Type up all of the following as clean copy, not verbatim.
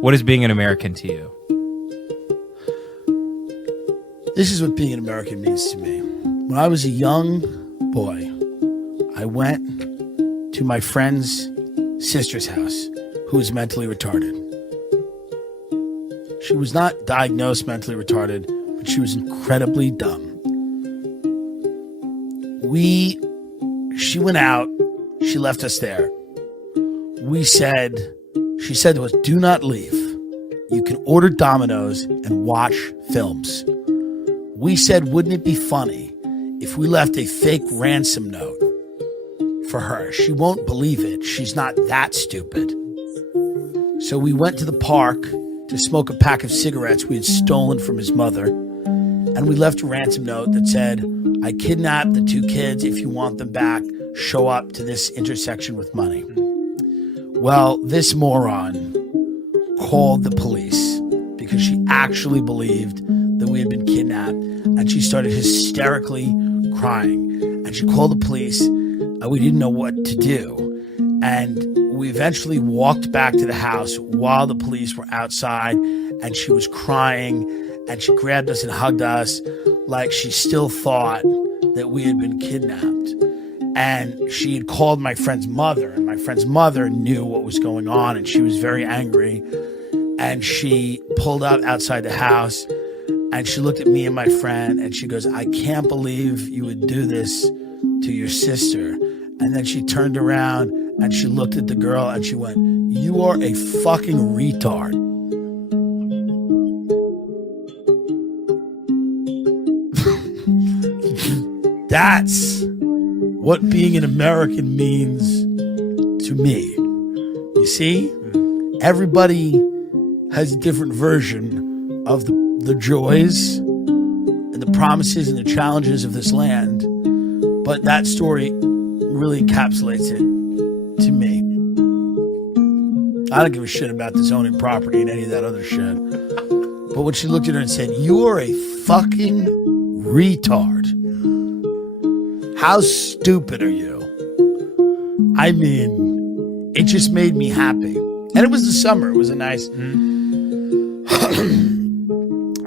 What is being an American to you? This is what being an American means to me. When I was a young boy, I went to my friend's sister's house who was mentally retarded. She was not diagnosed mentally retarded, but she was incredibly dumb. She went out, she left us there. She said to us, do not leave. You can order Domino's and watch films. We said, wouldn't it be funny if we left a fake ransom note for her? She won't believe it. She's not that stupid. So we went to the park to smoke a pack of cigarettes we had stolen from his mother. And we left a ransom note that said, I kidnapped the 2 kids. If you want them back, show up to this intersection with money. Well, this moron called the police because she actually believed that we had been kidnapped, and she started hysterically crying. And she called the police, and we didn't know what to do. And we eventually walked back to the house while the police were outside, and she was crying, and she grabbed us and hugged us like she still thought that we had been kidnapped. And she had called my friend's mother, and my friend's mother knew what was going on, and she was very angry. And she pulled up outside the house, and she looked at me and my friend, and she goes, I can't believe you would do this to your sister. And then she turned around, and she looked at the girl, and she went, you are a fucking retard. That's what being an American means to me. You see, everybody has a different version of the joys and the promises and the challenges of this land, but that story really encapsulates it to me. I don't give a shit about this owning property and any of that other shit. But when she looked at her and said, you are a fucking retard. How stupid are you? I mean, it just made me happy. And it was the summer. It was a nice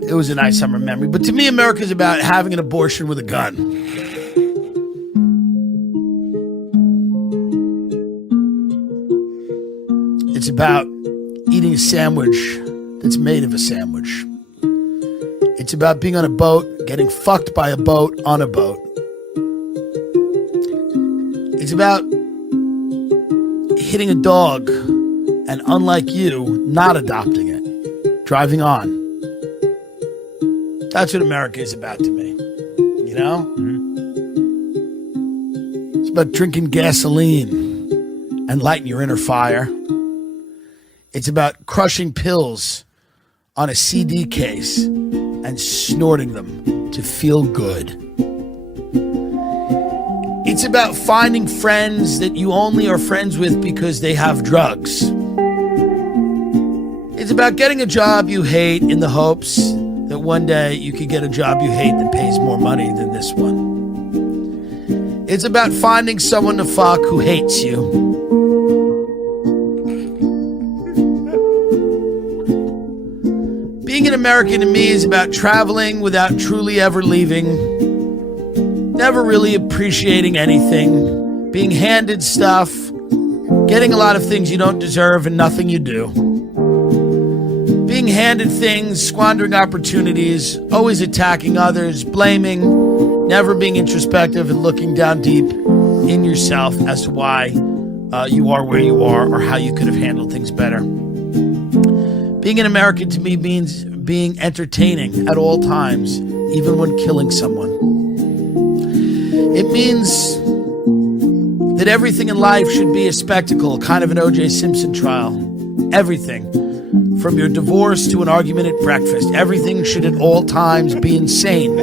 it was a nice summer memory. But to me, America's about having an abortion with a gun. It's about eating a sandwich that's made of a sandwich. It's about being on a boat, getting fucked by a boat on a boat. It's about hitting a dog and, unlike you, not adopting it. Driving on. That's what America is about to me. You know? Mm-hmm. It's about drinking gasoline and lighting your inner fire. It's about crushing pills on a CD case and snorting them to feel good. It's about finding friends that you only are friends with because they have drugs. It's about getting a job you hate in the hopes that one day you could get a job you hate that pays more money than this one. It's about finding someone to fuck who hates you. Being an American to me is about traveling without truly ever leaving. Never really appreciating anything, being handed stuff, getting a lot of things you don't deserve and nothing you do. Being handed things, squandering opportunities, always attacking others, blaming, never being introspective and looking down deep in yourself as to why you are where you are or how you could have handled things better. Being an American to me means being entertaining at all times, even when killing someone. It means that everything in life should be a spectacle, kind of an O.J. Simpson trial. Everything, from your divorce to an argument at breakfast, everything should at all times be insane.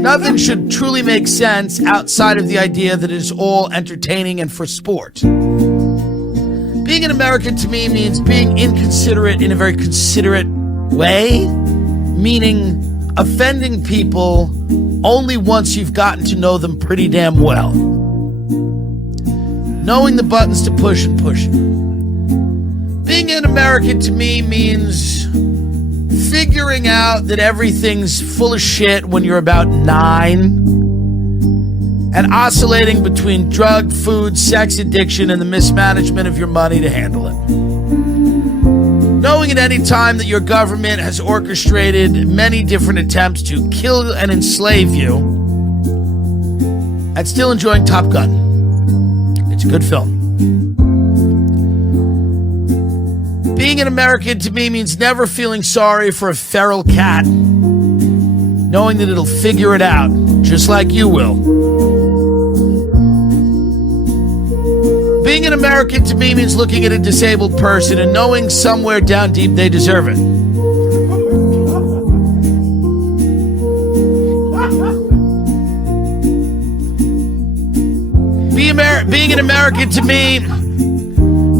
Nothing should truly make sense outside of the idea that it is all entertaining and for sport. Being an American to me means being inconsiderate in a very considerate way, meaning offending people only once you've gotten to know them pretty damn well. Knowing the buttons to push and pushing. Being an American to me means figuring out that everything's full of shit when you're about 9 and oscillating between drug, food, sex addiction, and the mismanagement of your money to handle it. Knowing at any time that your government has orchestrated many different attempts to kill and enslave you, and still enjoying Top Gun. It's a good film. Being an American to me means never feeling sorry for a feral cat, knowing that it'll figure it out, just like you will. Being an American to me means looking at a disabled person and knowing somewhere down deep they deserve it. Being an American to me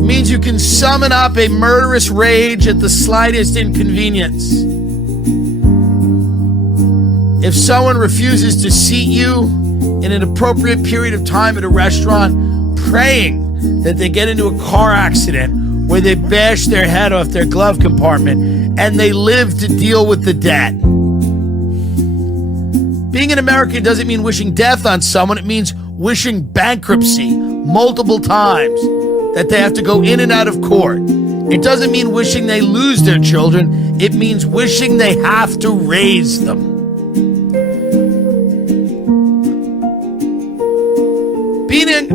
means you can summon up a murderous rage at the slightest inconvenience. If someone refuses to seat you in an appropriate period of time at a restaurant, praying that they get into a car accident where they bash their head off their glove compartment and they live to deal with the debt. Being an American doesn't mean wishing death on someone. It means wishing bankruptcy multiple times, that they have to go in and out of court. It doesn't mean wishing they lose their children. It means wishing they have to raise them.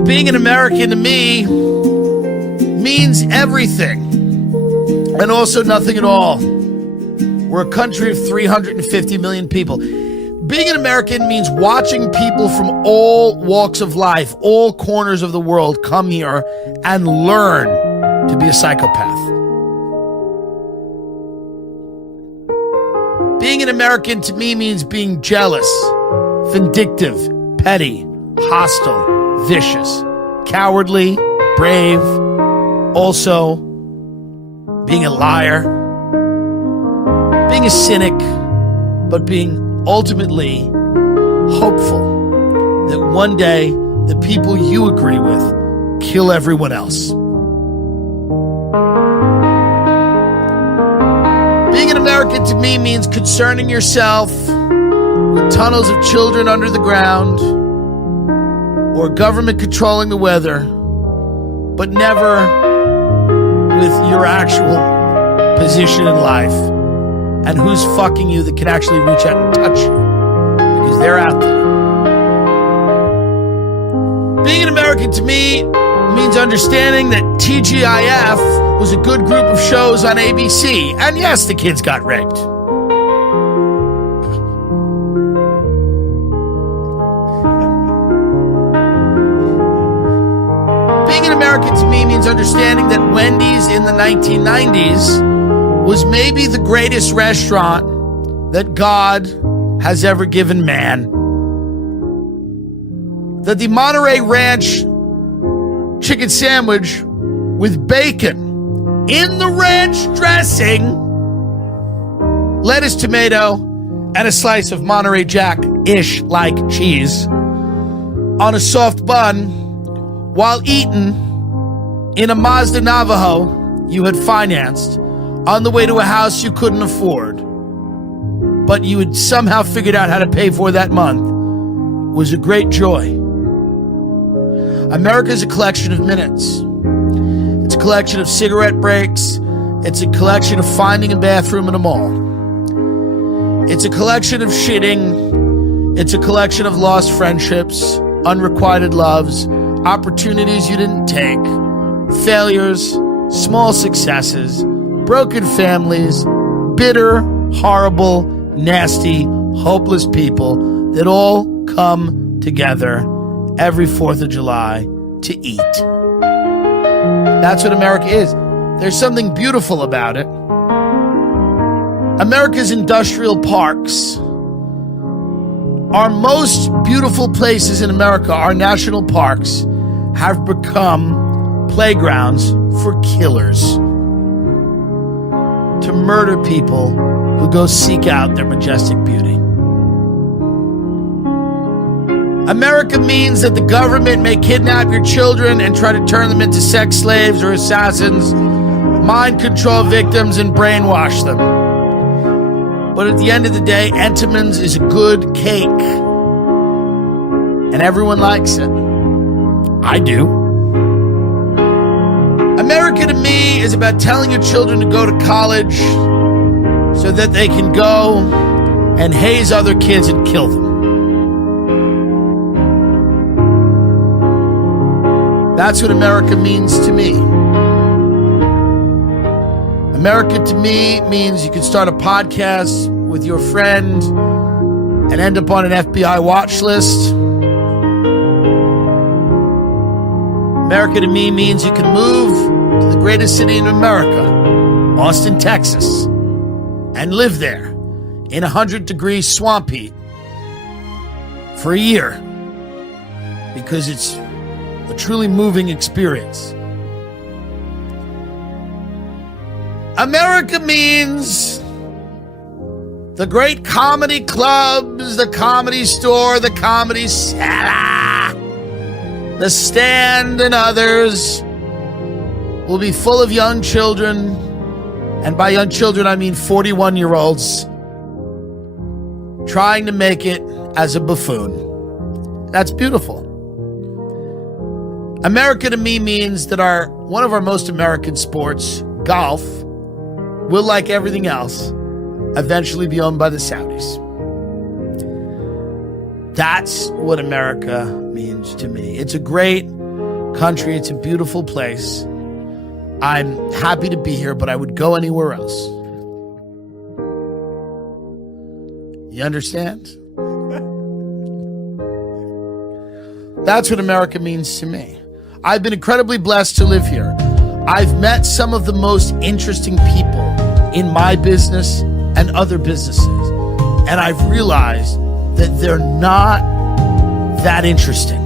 Being an American to me means everything and also nothing at all. We're a country of 350 million people. Being an American means watching people from all walks of life, all corners of the world come here and learn to be a psychopath. Being an American to me means being jealous, vindictive, petty, hostile, vicious, cowardly, brave, also being a liar, being a cynic, but being ultimately hopeful that one day the people you agree with kill everyone else. Being an American to me means concerning yourself with tunnels of children under the ground or government controlling the weather, but never with your actual position in life and who's fucking you that can actually reach out and touch you, because they're out there. Being an American to me means understanding that TGIF was a good group of shows on ABC, and yes, the kids got raped. Being an American to me means understanding that Wendy's in the 1990s was maybe the greatest restaurant that God has ever given man. That the Monterey Ranch chicken sandwich with bacon in the ranch dressing, lettuce, tomato, and a slice of Monterey Jack-ish like cheese on a soft bun while eaten in a Mazda Navajo you had financed on the way to a house you couldn't afford, but you had somehow figured out how to pay for that month, was a great joy. America is a collection of minutes. It's a collection of cigarette breaks. It's a collection of finding a bathroom in a mall. It's a collection of shitting. It's a collection of lost friendships, unrequited loves, opportunities you didn't take, failures, small successes, broken families, bitter, horrible, nasty, hopeless people that all come together every 4th of July to eat. That's what America is. There's something beautiful about it. America's industrial parks. Our most beautiful places in America, our national parks, have become playgrounds for killers to murder people who go seek out their majestic beauty. America means that the government may kidnap your children and try to turn them into sex slaves or assassins, mind control victims and brainwash them. But at the end of the day, Entenmann's is a good cake. And everyone likes it. I do. America to me is about telling your children to go to college so that they can go and haze other kids and kill them. That's what America means to me. America to me means you can start a podcast with your friend and end up on an FBI watch list. America to me means you can move to the greatest city in America, Austin, Texas, and live there in 100-degree swamp heat for a year because it's a truly moving experience. America means the great comedy clubs, the Comedy Store, the Comedy Cellar, the Stand, and others will be full of young children, and by young children I mean 41-year-olds, trying to make it as a buffoon. That's beautiful. America to me means that one of our most American sports, golf, will, like everything else, eventually be owned by the Saudis. That's what America means to me. It's a great country. It's a beautiful place. I'm happy to be here, but I would go anywhere else. You understand? That's what America means to me. I've been incredibly blessed to live here. I've met some of the most interesting people in my business and other businesses. And I've realized that they're not that interesting.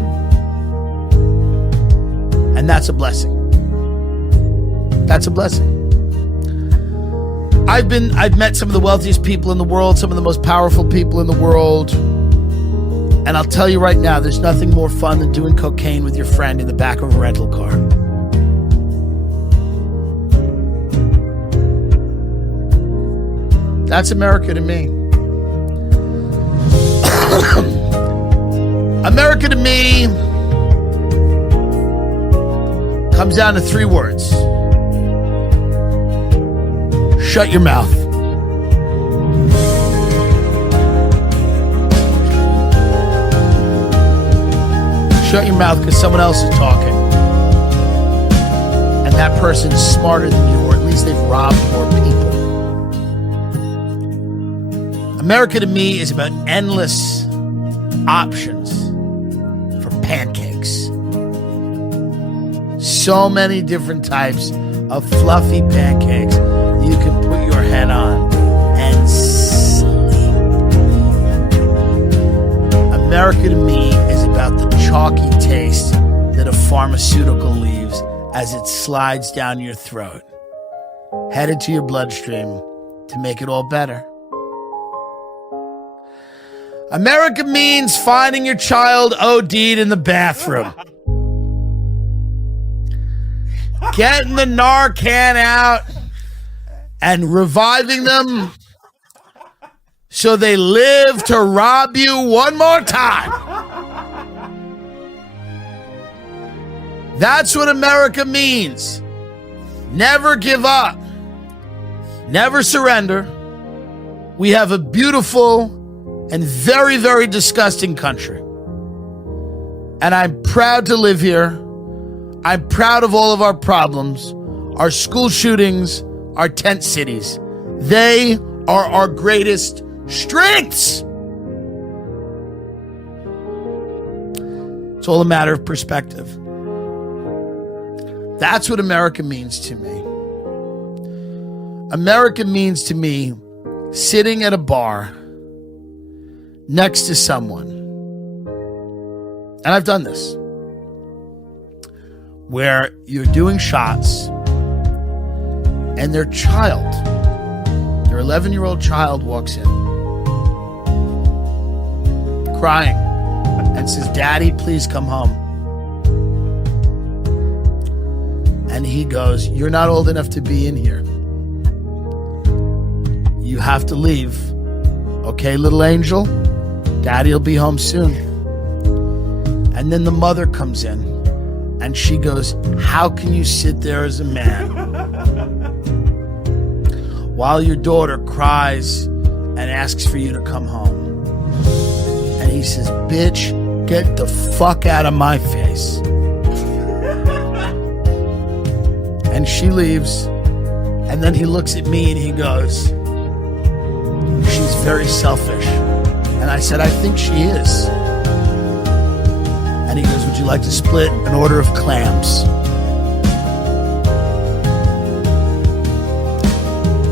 And that's a blessing. That's a blessing. I've met some of the wealthiest people in the world, some of the most powerful people in the world. And I'll tell you right now, there's nothing more fun than doing cocaine with your friend in the back of a rental car. That's America to me. America to me comes down to 3 words. Shut your mouth. Shut your mouth because someone else is talking. And that person's smarter than you, or at least they've robbed more people. America to me is about endless options for pancakes. So many different types of fluffy pancakes you can put your head on and sleep. America to me is about the chalky taste that a pharmaceutical leaves as it slides down your throat, headed to your bloodstream to make it all better. America means finding your child OD'd in the bathroom. Getting the Narcan out and reviving them so they live to rob you one more time. That's what America means. Never give up. Never surrender. We have a beautiful and very, very disgusting country. And I'm proud to live here. I'm proud of all of our problems, our school shootings, our tent cities. They are our greatest strengths. It's all a matter of perspective. That's what America means to me. America means to me sitting at a bar next to someone, and I've done this, where you're doing shots and their 11-year-old child walks in crying and says, "Daddy, please come home." And he goes, you're not old enough to be in here. You have to leave. Okay, little angel? Daddy will be home soon. And then the mother comes in and she goes, how can you sit there as a man while your daughter cries and asks for you to come home? And he says, bitch, get the fuck out of my face. And she leaves. And then he looks at me and he goes, she's very selfish. And I said, I think she is. And he goes, would you like to split an order of clams?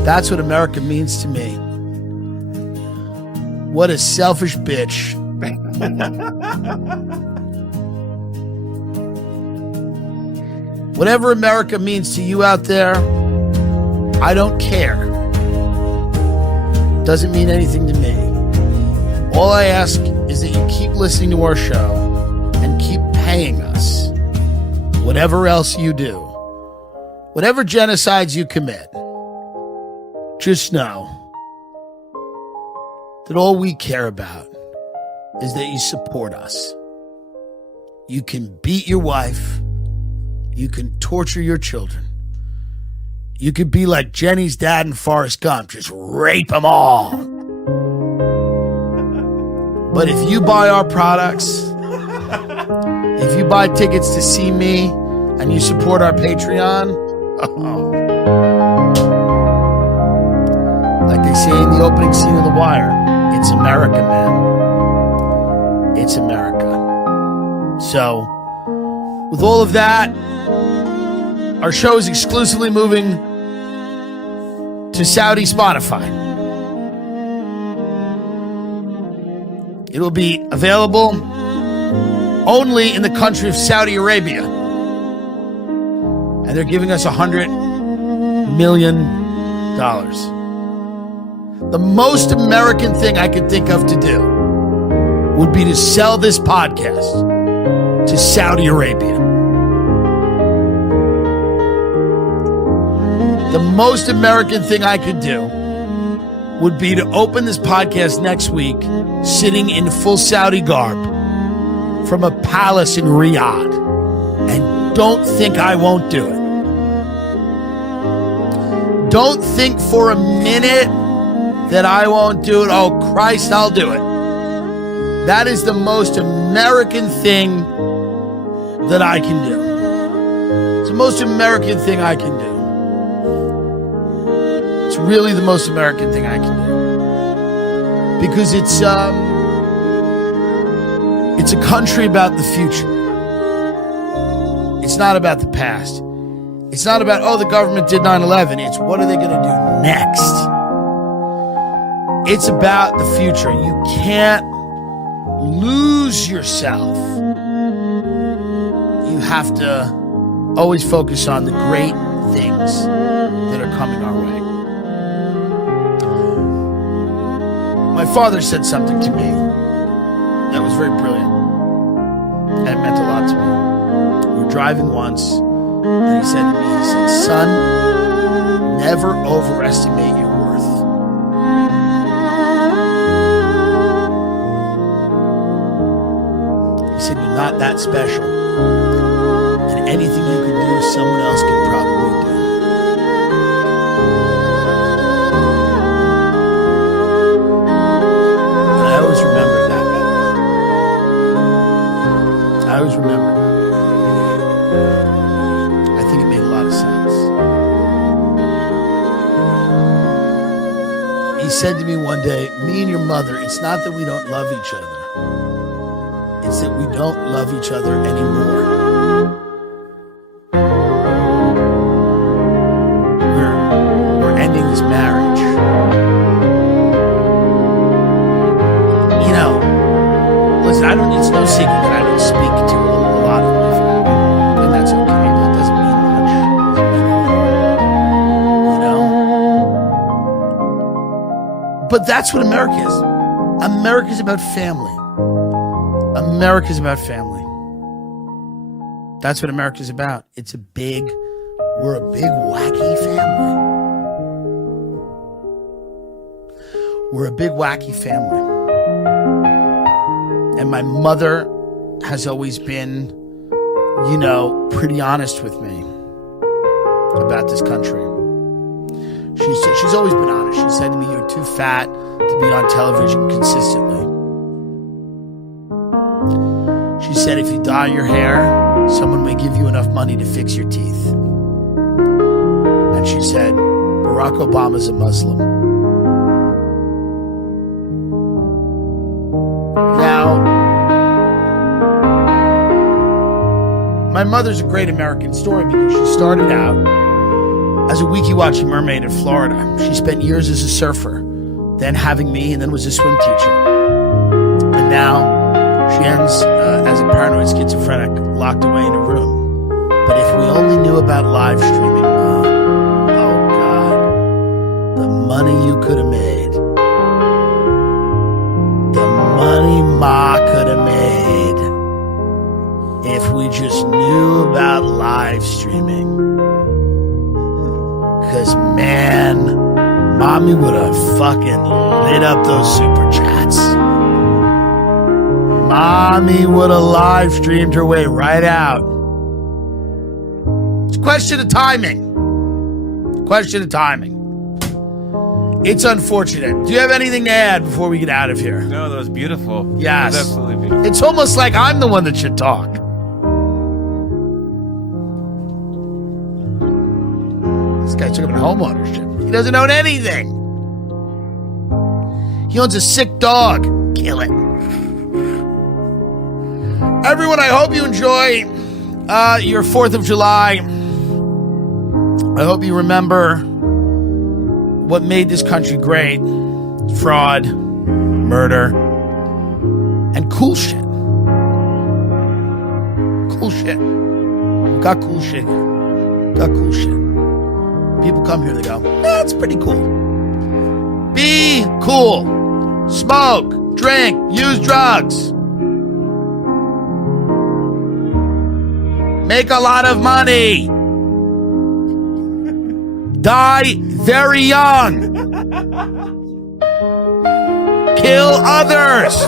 That's what America means to me. What a selfish bitch. Whatever America means to you out there, I don't care. Doesn't mean anything to me. All I ask is that you keep listening to our show and keep paying us. Whatever else you do, whatever genocides you commit, just know that all we care about is that you support us. You can beat your wife. You can torture your children. You could be like Jenny's dad in Forrest Gump, just rape them all. But if you buy our products, if you buy tickets to see me, and you support our Patreon, like they say in the opening scene of The Wire, it's America, man. It's America. So, with all of that, our show is exclusively moving to Saudi Spotify. It will be available only in the country of Saudi Arabia. And they're giving us $100 million. The most American thing I could think of to do would be to sell this podcast to Saudi Arabia. The most American thing I could do would be to open this podcast next week sitting in full Saudi garb from a palace in Riyadh. And don't think I won't do it. Don't think for a minute that I won't do it. Oh, Christ, I'll do it. That is the most American thing that I can do. It's the most American thing I can do. It's really the most American thing I can do. Because it's a country about the future. It's not about the past. It's not about, oh, the government did 9/11. It's what are they going to do next? It's about the future. You can't lose yourself. You have to always focus on the great things that are coming our way. My father said something to me that was very brilliant, and it meant a lot to me. We were driving once, and he said to me, he said, son, never overestimate your worth. He said, you're not that special, and anything you can do, someone else can probably do. And I always remember that. I always remember that. I think it made a lot of sense. He said to me one day, me and your mother, it's not that we don't love each other. It's that we don't love each other anymore. We're ending this marriage. You know, listen, it's no secret that I don't speak to a lot of my family. And that's okay. That doesn't mean much. You know? But that's what America is. America's about family. America's about family. That's what America's about. It's a big, We're a big, wacky family. We're a big, wacky family. And my mother has always been, pretty honest with me about this country. She's always been honest. She said to me, "You're too fat to be on television consistently." She said, "If you dye your hair, someone may give you enough money to fix your teeth." And she said, "Barack Obama's a Muslim." Now, my mother's a great American story because she started out as a weeky-watchy mermaid in Florida. She spent years as a surfer, then having me, and then was a swim teacher. And now she ends as a paranoid schizophrenic, locked away in a room. But if we only knew about live streaming, Mom, oh God, the money you could have made. The money Ma could have made if we just knew about live streaming. Because, man, Mommy would have fucking lit up those super chats. Mommy would have live streamed her way right out. It's a question of timing. It's unfortunate. Do you have anything to add before we get out of here? No, that was beautiful. Yes. That was absolutely beautiful. It's almost like I'm the one that should talk. This guy took up in homeownership. He doesn't own anything. He owns a sick dog. Kill it. Everyone, I hope you enjoy your 4th of July. I hope you remember what made this country great. Fraud, murder, and cool shit. Cool shit. Got cool shit here. Got cool shit. People come here, they go, that's pretty cool. Be cool. Smoke, drink, use drugs. Make a lot of money. Die very young. Kill others.